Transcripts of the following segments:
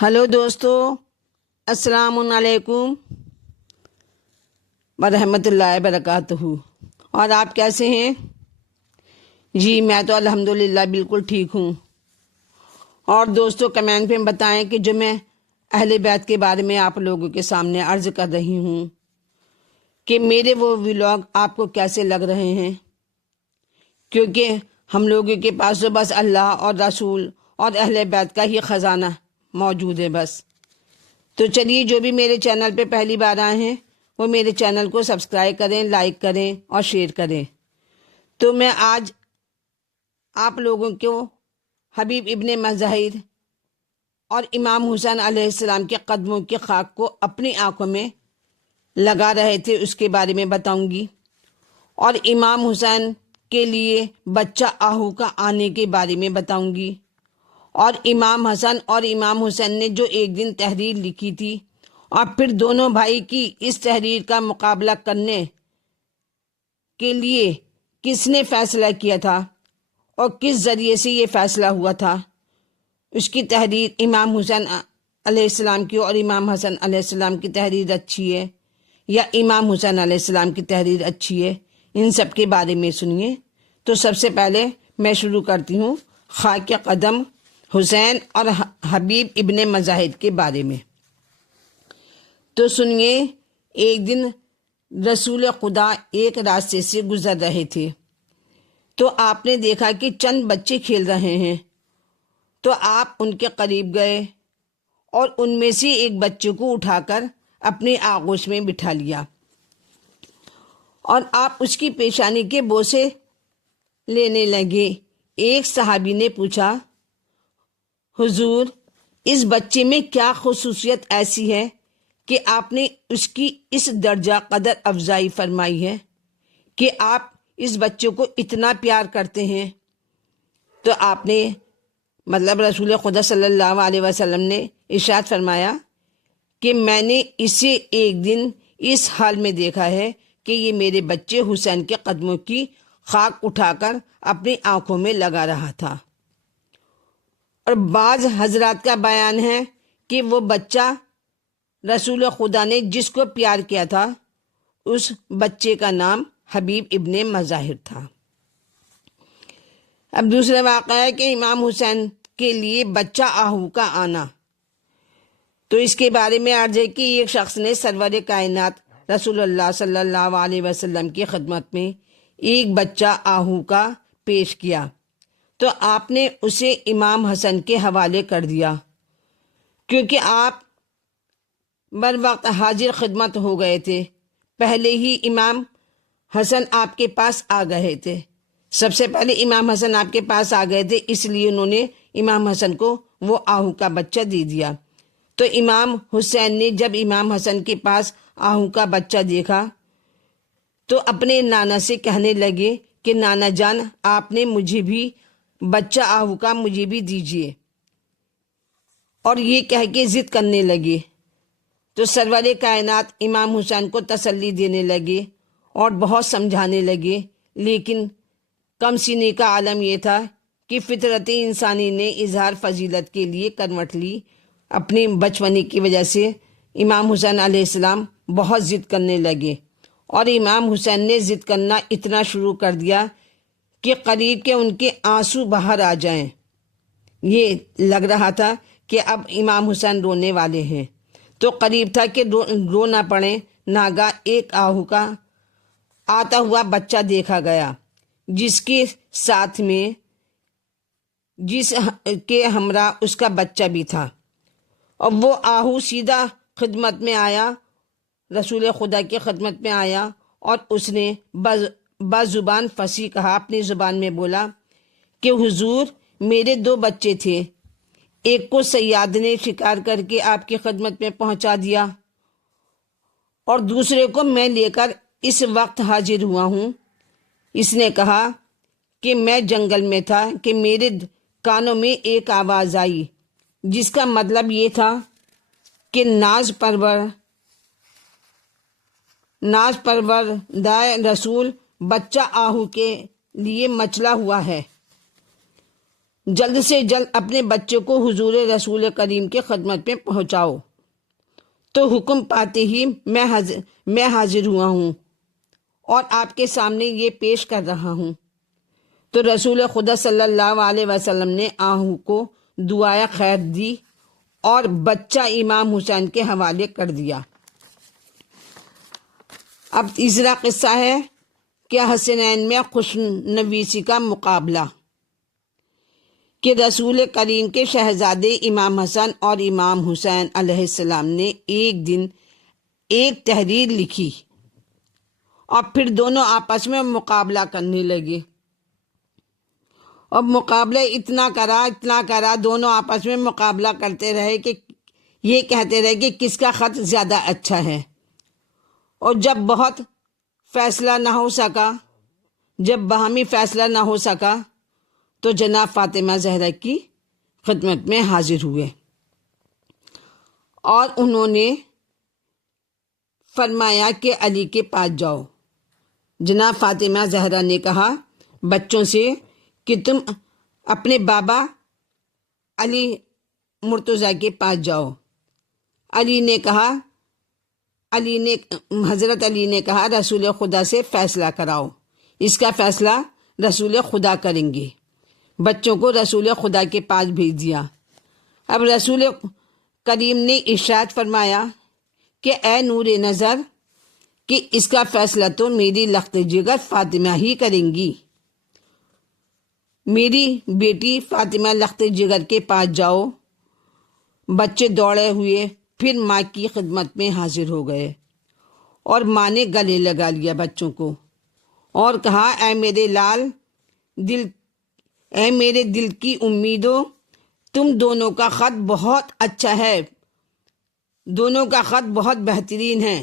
Hello دوستو، السلام علیکم ورحمۃ اللہ وبرکاتہ۔ اور آپ کیسے ہیں؟ جی میں تو الحمدللہ بالکل ٹھیک ہوں۔ اور دوستو کمنٹ پہ بتائیں کہ جو میں اہل بیت کے بارے میں آپ لوگوں کے سامنے عرض کر رہی ہوں کہ میرے وہ ولاگ آپ کو کیسے لگ رہے ہیں، کیونکہ ہم لوگوں کے پاس تو بس اللہ اور رسول اور اہل بیت کا ہی خزانہ موجود ہے بس۔ تو چلیے، جو بھی میرے چینل پہ پہلی بار آئے ہیں وہ میرے چینل کو سبسکرائب کریں، لائک کریں اور شیئر کریں۔ تو میں آج آپ لوگوں کو حبیب ابن مظاہر اور امام حسین علیہ السلام کے قدموں کی خاک کو اپنی آنکھوں میں لگا رہے تھے اس کے بارے میں بتاؤں گی، اور امام حسین کے لیے بچہ آہو کا آنے کے بارے میں بتاؤں گی، اور امام حسن اور امام حسین نے جو ایک دن تحریر لکھی تھی اور پھر دونوں بھائی کی اس تحریر کا مقابلہ کرنے کے لیے کس نے فیصلہ کیا تھا اور کس ذریعے سے یہ فیصلہ ہوا تھا۔ اس کی تحریر امام حسین علیہ السلام کی اور امام حسن علیہ السلام کی تحریر اچھی ہے یا امام حسین علیہ السلام کی تحریر اچھی ہے، ان سب کے بارے میں سنیے۔ تو سب سے پہلے میں شروع کرتی ہوں خاک قدم حسین اور حبیب ابن مظاہر کے بارے میں۔ تو سنیے، ایک دن رسول خدا ایک راستے سے گزر رہے تھے تو آپ نے دیکھا کہ چند بچے کھیل رہے ہیں، تو آپ ان کے قریب گئے اور ان میں سے ایک بچے کو اٹھا کر اپنی آغوش میں بٹھا لیا، اور آپ اس کی پیشانی کے بوسے لینے لگے۔ ایک صحابی نے پوچھا، حضور، اس بچے میں کیا خصوصیت ایسی ہے کہ آپ نے اس کی اس درجہ قدر افزائی فرمائی ہے کہ آپ اس بچے کو اتنا پیار کرتے ہیں؟ تو آپ نے رسول خدا صلی اللہ علیہ وسلم نے ارشاد فرمایا کہ میں نے اسے ایک دن اس حال میں دیکھا ہے کہ یہ میرے بچے حسین کے قدموں کی خاک اٹھا کر اپنی آنکھوں میں لگا رہا تھا۔ اور بعض حضرات کا بیان ہے کہ وہ بچہ رسول خدا نے جس کو پیار کیا تھا اس بچے کا نام حبیب ابن مظاہر تھا۔ اب دوسرا واقعہ ہے کہ امام حسین کے لیے بچہ آہو کا آنا۔ تو اس کے بارے میں عرض ہے کہ ایک شخص نے سرور کائنات رسول اللہ صلی اللہ علیہ وسلم کی خدمت میں ایک بچہ آہو کا پیش کیا، تو آپ نے اسے امام حسن کے حوالے کر دیا، کیونکہ آپ بر وقت حاضر خدمت ہو گئے تھے۔ پہلے ہی امام حسن آپ کے پاس آ گئے تھے، سب سے پہلے امام حسن آپ کے پاس آ گئے تھے، اس لیے انہوں نے امام حسن کو وہ آہو کا بچہ دے دیا۔ تو امام حسین نے جب امام حسن کے پاس آہو کا بچہ دیکھا تو اپنے نانا سے کہنے لگے کہ نانا جان، آپ نے مجھے بھی بچہ آہو کا مجھے بھی دیجیے، اور یہ کہہ کے ضد کرنے لگے۔ تو سرور کائنات امام حسین کو تسلی دینے لگے اور بہت سمجھانے لگے، لیکن کم سینی کا عالم یہ تھا کہ فطرت انسانی نے اظہار فضیلت کے لیے کنوٹ لی۔ اپنی بچپنی کی وجہ سے امام حسین علیہ السلام بہت ضد کرنے لگے، اور امام حسین نے ضد کرنا اتنا شروع کر دیا کہ قریب کے ان کے آنسو باہر آ جائیں۔ یہ لگ رہا تھا کہ اب امام حسین رونے والے ہیں، تو قریب تھا کہ رو نہ پڑے۔ ناگاہ ایک آہو کا آتا ہوا بچہ دیکھا گیا، جس کے ساتھ میں جس کے ہمراہ اس کا بچہ بھی تھا، اور وہ آہو سیدھا خدمت میں آیا، رسول خدا کی خدمت میں آیا، اور اس نے بزبان فصیح کہا، اپنی زبان میں بولا کہ حضور، میرے دو بچے تھے، ایک کو صیاد نے شکار کر کے آپ کی خدمت میں پہنچا دیا، اور دوسرے کو میں لے کر اس وقت حاضر ہوا ہوں۔ اس نے کہا کہ میں جنگل میں تھا کہ میرے کانوں میں ایک آواز آئی، جس کا مطلب یہ تھا کہ ناز پرور دائے رسول بچہ آہو کے لیے مچلا ہوا ہے۔ جلد سے جلد اپنے بچے کو حضور رسول کریم کے خدمت میں پہنچاؤ۔ تو حکم پاتے ہی میں حاضر ہوا ہوں اور آپ کے سامنے یہ پیش کر رہا ہوں۔ تو رسول خدا صلی اللہ علیہ وسلم نے آہو کو دعائے خیر دی اور بچہ امام حسین کے حوالے کر دیا۔ اب تیسرا قصہ ہے کہ حسنین میں خوش نویسی کا مقابلہ، کہ رسول کریم کے شہزادے امام حسن اور امام حسین علیہ السلام نے ایک دن ایک تحریر لکھی اور پھر دونوں آپس میں مقابلہ کرنے لگے، اور مقابلہ اتنا کرا دونوں آپس میں مقابلہ کرتے رہے کہ یہ کہتے رہے کہ کس کا خط زیادہ اچھا ہے۔ اور جب بہت فیصلہ نہ ہو سکا، جب باہمی فیصلہ نہ ہو سکا تو جناب فاطمہ زہرا کی خدمت میں حاضر ہوئے اور انہوں نے فرمایا کہ علی کے پاس جاؤ۔ جناب فاطمہ زہرا نے کہا بچوں سے کہ تم اپنے بابا علی مرتضیٰ کے پاس جاؤ۔ حضرت علی نے کہا رسول خدا سے فیصلہ کراؤ، اس کا فیصلہ رسول خدا کریں گے۔ بچوں کو رسول خدا کے پاس بھیج دیا۔ اب رسول کریم نے ارشاد فرمایا کہ اے نور نظر، کہ اس کا فیصلہ تو میری لخت جگر فاطمہ ہی کریں گی۔ میری بیٹی فاطمہ لخت جگر کے پاس جاؤ۔ بچے دوڑے ہوئے پھر ماں کی خدمت میں حاضر ہو گئے اور ماں نے گلے لگا لیا بچوں کو اور کہا اے میرے دل کی امیدوں، تم دونوں کا خط بہت اچھا ہے، دونوں کا خط بہت بہترین ہے۔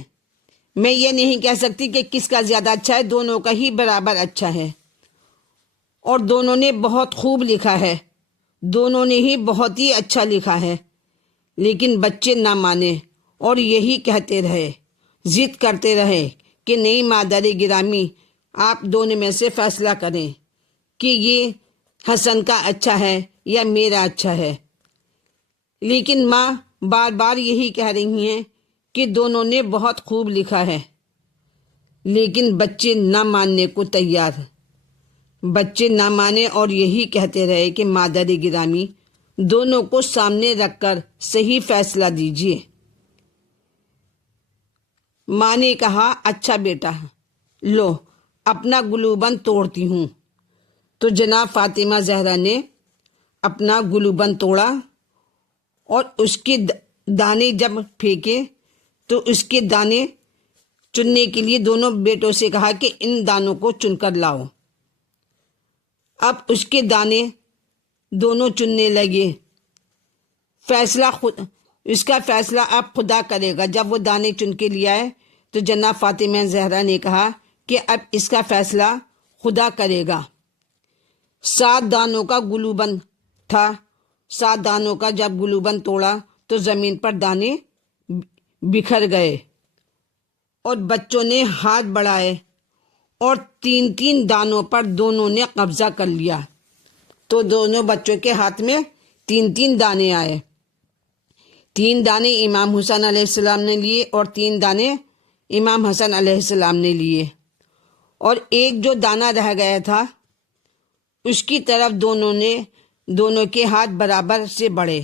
میں یہ نہیں کہہ سکتی کہ کس کا زیادہ اچھا ہے، دونوں کا ہی برابر اچھا ہے، اور دونوں نے بہت خوب لکھا ہے، دونوں نے ہی بہت ہی اچھا لکھا ہے۔ لیکن بچے نہ مانے اور یہی کہتے رہے، ضد کرتے رہے کہ نہیں مادر گرامی، آپ دونوں میں سے فیصلہ کریں کہ یہ حسن کا اچھا ہے یا میرا اچھا ہے۔ لیکن ماں بار بار یہی کہہ رہی ہیں کہ دونوں نے بہت خوب لکھا ہے، لیکن بچے نہ ماننے کو تیار، بچے نہ مانے اور یہی کہتے رہے کہ مادر گرامی دونوں کو سامنے رکھ کر صحیح فیصلہ دیجیے۔ ماں نے کہا اچھا بیٹا لو اپنا گلوبند توڑتی ہوں۔ تو جناب فاطمہ زہرا نے اپنا گلوبند توڑا اور اس کے دانے جب پھینکے تو اس کے دانے چننے کے لیے دونوں بیٹوں سے کہا کہ ان دانوں کو چن کر لاؤ۔ اب اس کے دانے دونوں چننے لگے۔ اس کا فیصلہ اب خدا کرے گا۔ جب وہ دانے چن کے لے آئے تو جناب فاطمہ زہرا نے کہا کہ اب اس کا فیصلہ خدا کرے گا۔ 7 دانوں کا گلوبند تھا، 7 دانوں کا جب گلوبند توڑا تو زمین پر دانے بکھر گئے اور بچوں نے ہاتھ بڑھائے اور 3 دانوں پر دونوں نے قبضہ کر لیا۔ تو دونوں بچوں کے ہاتھ میں 3 دانے آئے۔ 3 دانے امام حسین علیہ السلام نے لیے اور 3 دانے امام حسن علیہ السلام نے لیے، اور ایک جو دانہ رہ گیا تھا اس کی طرف دونوں کے ہاتھ برابر سے بڑھے۔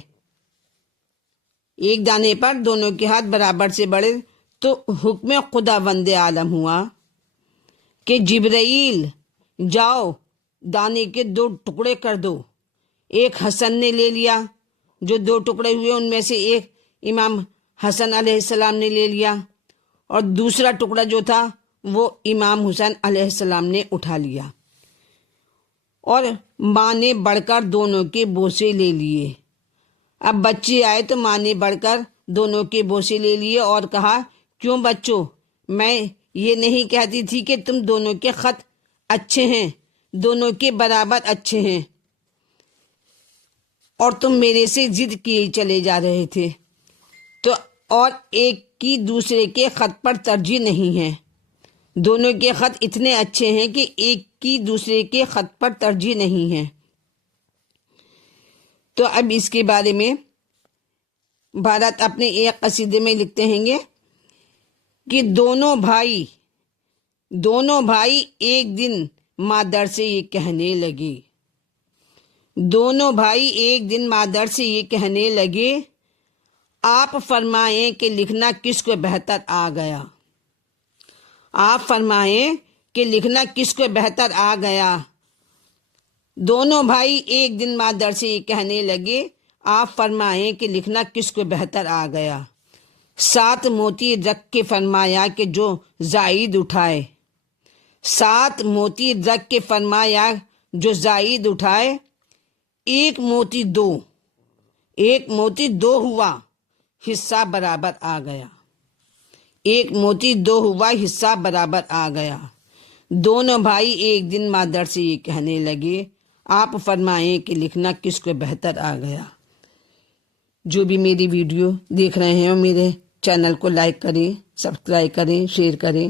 ایک دانے پر دونوں کے ہاتھ برابر سے بڑھے تو حکم خداوند عالم ہوا کہ جبرائیل جاؤ دانے کے 2 ٹکڑے کر دو۔ ایک حسن نے لے لیا، جو 2 ٹکڑے ہوئے ان میں سے ایک امام حسن علیہ السلام نے لے لیا، اور دوسرا ٹکڑا جو تھا وہ امام حسین علیہ السلام نے اٹھا لیا، اور ماں نے بڑھ کر دونوں کے بوسے لے لیے۔ اب بچے آئے تو ماں نے بڑھ کر دونوں کے بوسے لے لیے اور کہا کیوں بچوں، میں یہ نہیں کہتی تھی کہ تم دونوں کے خط اچھے ہیں، دونوں کے برابر اچھے ہیں، اور تم میرے سے ضد کیے چلے جا رہے تھے، تو اور ایک کی دوسرے کے خط پر ترجیح نہیں ہے، دونوں کے خط اتنے اچھے ہیں کہ ایک کی دوسرے کے خط پر ترجیح نہیں ہے۔ تو اب اس کے بارے میں بھارت اپنے ایک قصیدے میں لکھتے ہیں گے کہ دونوں بھائی ایک دن مادر سے یہ کہنے لگے، دونوں بھائی ایک دن مادر سے یہ کہنے لگے، آپ فرمائیں کہ لکھنا کس کو بہتر آ گیا، آپ فرمائیں کہ لکھنا کس کو بہتر آ گیا۔ دونوں بھائی ایک دن مادر سے یہ کہنے لگے، آپ فرمائیں کہ لکھنا کس کو بہتر آ گیا۔ 7 موتی رکھ کے فرمایا کہ جو زائد اٹھائے، 7 موتی رکھ کے فرمایا جو زائد اٹھائے، ایک موتی دو ہوا حصہ برابر آ گیا، ایک موتی دو ہوا حصہ برابر آ گیا۔ دونوں بھائی ایک دن مادر سے یہ کہنے لگے، آپ فرمائیں کہ لکھنا کس کو بہتر آ گیا۔ جو بھی میری ویڈیو دیکھ رہے ہیں میرے چینل کو لائک کریں، سبسکرائب کریں، شیئر کریں۔